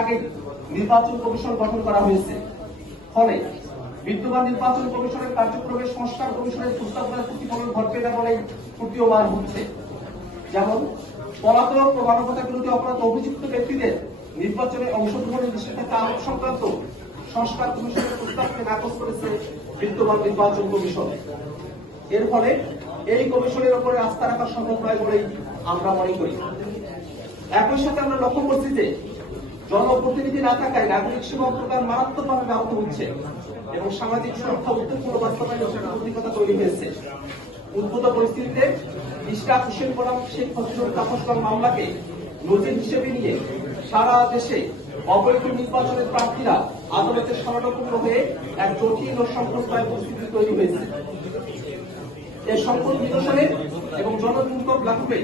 আগে নির্বাচন কমিশন গঠন করা হয়েছে। ফলে বিদ্যমান নির্বাচন কমিশনের কার্যক্রমে সংস্কার কমিশনের প্রস্তাবনার প্রতিফলন ঘটবে না বলে প্রতীয়মান হচ্ছে। যেমন, পলাতক ও মানবতা বিরোধী অপরাধ অভিযুক্ত ব্যক্তিদের নির্বাচনে অংশগ্রহণের নিষেধাজ্ঞা আরোপ সংক্রান্ত সংস্কার কমিশনের প্রস্তাবকে নাকচ করেছে বিদ্যমান নির্বাচন কমিশন। এর ফলে এই কমিশনের উপরে আস্থা রাখা সম্ভব নয় বলেই আমরা মনে করি। একই সাথে আমরা লক্ষ্য করছি যে জনপ্রতিনিধি না থাকায় নাগরিক সেবা প্রদান মারাত্মকভাবে ব্যাহত হচ্ছে এবং সামাজিক সুরক্ষা উদ্যোগপূর্ণ বাস্তবায়নের প্রতিকতা তৈরি হয়েছে। উদ্ভূত পরিস্থিতিতে ইশরাক হোসেন বনাম, শেখ ফজলুর তাপসগঞ্জ মামলাকে নজির হিসেবে নিয়ে সারা দেশে অবৈধ নির্বাচনের প্রার্থীরা আদালতে শরণাপন্ন হয়ে এক জটিল ও সংকটময় পরিস্থিতি তৈরি হয়েছে। এই সংকট নিরসনে এবং জনদুর্ভোগ লাঘবে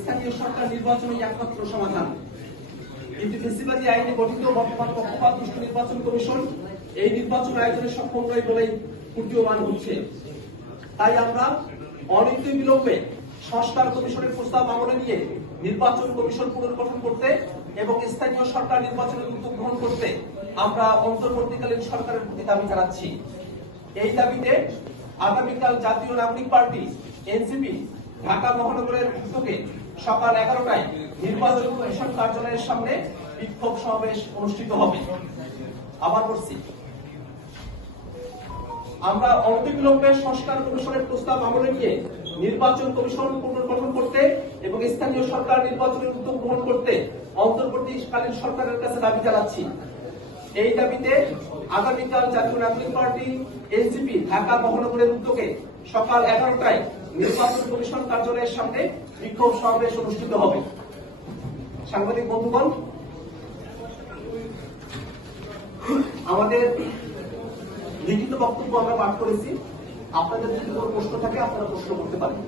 স্থানীয় সরকার নির্বাচনই একমাত্র সমাধান। কিন্তু আইনে গঠিত বর্তমান পক্ষপাত দুষ্ট নির্বাচন কমিশন এই নির্বাচন আয়োজনে সক্ষম নয় বলেই হচ্ছে। তাই আমরা বিলম্বে সংস্কার কমিশনের প্রস্তাব আমলে নিয়ে নির্বাচন কমিশন পুনর্গঠন করতে এবং স্থানীয় সরকার নির্বাচনের উদ্যোগ গ্রহণ করতে আমরা অন্তর্বর্তীকালীন সরকারের প্রতি দাবি জানাচ্ছি। এই দাবিতে আগামীকাল জাতীয় নাগরিক পার্টি, এনসিপি ঢাকা মহানগরের উদ্যোগে সকাল এগারোটায় নির্বাচন কমিশন কার্যালয়ের সামনে বিক্ষোভ সমাবেশ অনুষ্ঠিত হবে। আবার বলছি, আমরা অনতিবিলম্বে সংস্কার কমিশনের প্রস্তাব আমলে নিয়ে নির্বাচন কমিশন পুনর্গঠন করতে এবং স্থানীয় সরকার নির্বাচনের উদ্যোগ গ্রহণ করতে অন্তর্বর্তীকালীন সরকারের কাছে দাবি জানাচ্ছি। এই দাবিতে আগামীকাল জাতীয় নাগরিক পার্টি, এনসিপি, ঢাকা মহানগরের উদ্যোগে সকাল এগারোটায় নির্বাচন কমিশন কার্যালয়ের সামনে বিক্ষোভ সমাবেশ অনুষ্ঠিত হবে। সাংবাদিক বন্ধুগণ, আমাদের লিখিত বক্তব্য আমরা পাঠ করেছি। আপনাদের যদি কোনো প্রশ্ন থাকে, আপনারা প্রশ্ন করতে পারেন।